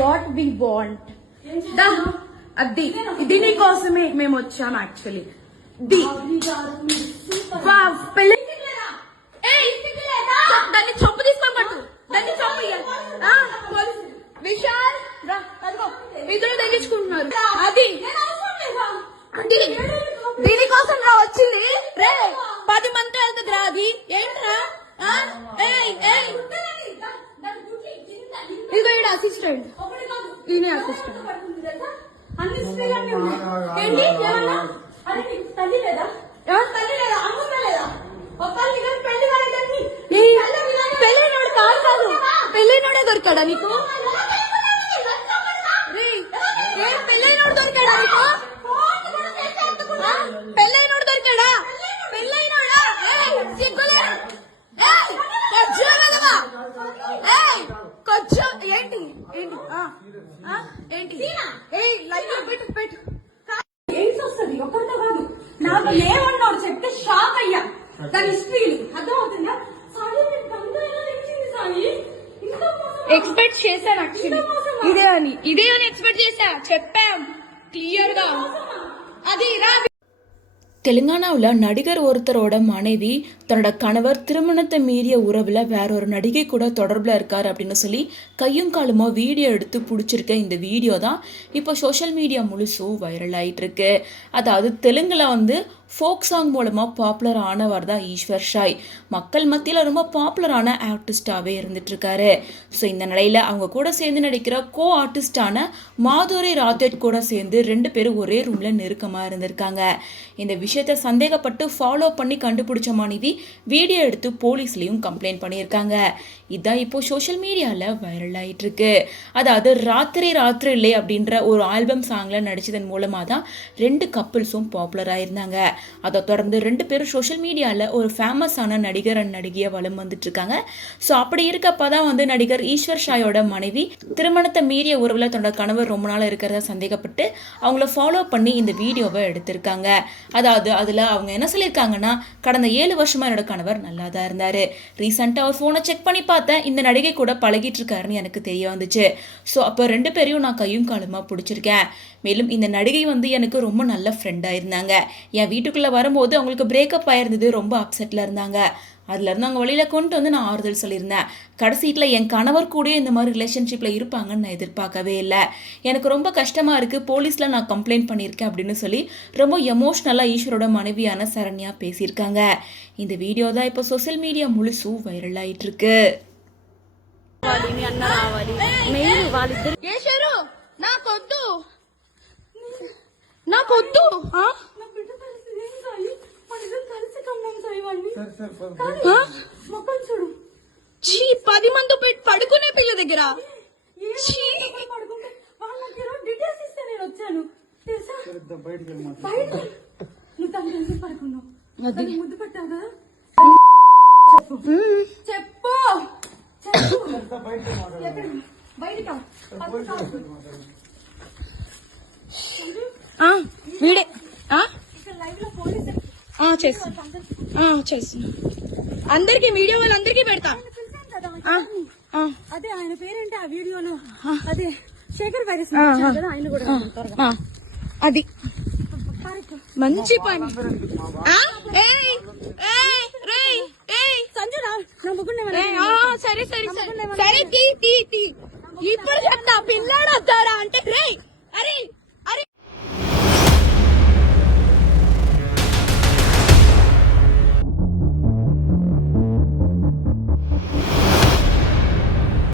What we want. అది దీని కోసమే మేము వచ్చాం యాక్చువల్లీ. పెళ్లి దాన్ని చొప్పు తీసుకోమంటు, దాన్ని చొప్పు విశాల్ ఇద్దరు తగ్గించుకుంటున్నారు. అది దీనికోసం రా వచ్చింది. రే 10 మంది వెళ్తుంది రా. అది ఏంట్రా? ఇదిగో ఈడ అసిస్టెంట్, ఈయన అసిస్టెంట్. పెళ్ళైనోడు కాదు, పెళ్ళైనోడే దొరికాడా నీకు? పెళ్ళైనోడు దొరికాడా నీకు? పెళ్ళైనోడు దొరికాడా? పెళ్ళైనోడా? సిగ్గులే కొంచెం ఏంటి ఏంటి ఏంటి లైట్ పెట్టు పెట్టు. ఎయిడ్స్ వస్తుంది ఒకరితో కాదు, నాకు లేవన్నాడు చెప్తే షాక్ అయ్యా. దాని హిస్టరీలు అర్థం అవుతుందా? ఎక్స్పెక్ట్ చేశాను యాక్చువల్లీ ఇదే అని ఎక్స్పెక్ట్ చేశా. చెప్పాం క్లియర్ గా. అది தெலுங்கானாவில் நடிகர் ஒருத்தரோட மனைவி தன்னோட கணவர் திருமணத்தை மீறிய உறவில் வேற ஒரு நடிகை கூட தொடர்பில் இருக்கார் அப்படின்னு சொல்லி கையும் காலுமா வீடியோ எடுத்து பிடிச்சிருக்க இந்த வீடியோ தான் இப்போ சோஷியல் மீடியா முழுசும் வைரல் ஆகிட்டு இருக்கு. அதாவது தெலுங்கில் ஃபோக் சாங் மூலமாக பாப்புலர் ஆனவர் தான் ஈஸ்வர் ஷாய். மக்கள் மத்தியில் ரொம்ப பாப்புலரான ஆர்டிஸ்டாகவே இருந்துட்டுருக்காரு. ஸோ இந்த நிலையில் அவங்க கூட சேர்ந்து நடிக்கிற கோ ஆர்டிஸ்டான மாதுரி ராத்தேட் கூட சேர்ந்து 2 பேரும் ஒரே ரூமில் நெருக்கமாக இருந்திருக்காங்க. இந்த விஷயத்தை சந்தேகப்பட்டு ஃபாலோ பண்ணி கண்டுபிடிச்ச மனைவி வீடியோ எடுத்து போலீஸ்லேயும் கம்ப்ளைண்ட் பண்ணியிருக்காங்க. இதுதான் இப்போ சோஷியல் மீடியாவில் வைரல் ஆகிட்டு இருக்கு. அதாவது ராத்திரி ராத்திரிலே அப்படின்ற ஒரு ஆல்பம் சாங்கில் நடித்ததன் மூலமாக தான் 2 கப்பிள்ஸும் பாப்புலர் ஆயிருந்தாங்க. அதை தொடர்ந்து 2 பேரும் சோஷியல் மீடியாவில் ஒரு ஃபேமஸான நடிகர் அண்ட் நடிகையை வலம் வந்துட்டு இருக்காங்க. ஸோ அப்படி இருக்கப்போ தான் நடிகர் ஈஸ்வர் ஷாயோட மனைவி திருமணத்தை மீறிய உறவில் தன்னோட கணவர் ரொம்ப நாள் இருக்கிறத சந்தேகப்பட்டு அவங்கள ஃபாலோ பண்ணி இந்த வீடியோவை எடுத்திருக்காங்க. அதாவது அதில் அவங்க என்ன சொல்லியிருக்காங்கன்னா, கடந்த 7 வருஷமா என்னோட கணவர் நல்லா தான் இருந்தார். ரீசெண்டாக அவர் ஃபோனை செக் பண்ணி பார்த்தேன், இந்த நடிகை கூட பழகிட்டு இருக்காருன்னு எனக்கு தெரிய வந்துச்சு. ஸோ அப்போ 2 பேரையும் நான் கையும் காலுமா பிடிச்சிருக்கேன். மேலும் இந்த நடிகை எனக்கு ரொம்ப நல்ல ஃப்ரெண்டாக இருந்தாங்க. என் வீட்டுக்குள்ளே வரும்போது அவங்களுக்கு பிரேக்கப் ஆயிருந்தது, ரொம்ப அப்செட்டில் இருந்தாங்க. அதுலேருந்து அவங்க வழியில் கொண்டு நான் ஆறுதல் சொல்லியிருந்தேன். கடைசியில் என் கணவர் கூட இந்த மாதிரி ரிலேஷன்ஷிப்பில் இருப்பாங்கன்னு நான் எதிர்பார்க்கவே இல்லை. எனக்கு ரொம்ப கஷ்டமாக இருக்குது, போலீஸில் நான் கம்ப்ளைண்ட் பண்ணியிருக்கேன் அப்படின்னு சொல்லி ரொம்ப எமோஷ்னலாக ஈஸ்வரோட மனைவியான சரண்யா பேசியிருக்காங்க. இந்த வீடியோ தான் இப்போ சோஷியல் மீடியா முழுசும் வைரல் ஆகிட்டு இருக்கு. నాకొద్దు చూడు. 10 మంది పడుకునే పిల్ల దగ్గర వచ్చాను తెలుసా? నువ్వు తన పడుకున్నావు, ముద్దు పెట్టావు కదా? చెప్పు బయట వీడే చేస్తున్నా. అందరికి వీడియో వాళ్ళందరికీ పెడతా. అదే ఆయన పేరేంటి ఆ వీడియోలో? అదే శేఖర్ వైరస్ కదా, ఆయన కూడా. అది మంచి పని. సంజు నా ముగ్గురు సరే సరే సరే సరే తీ ఇప్పుడు చెప్తా. పిల్లాడు వస్తాడా?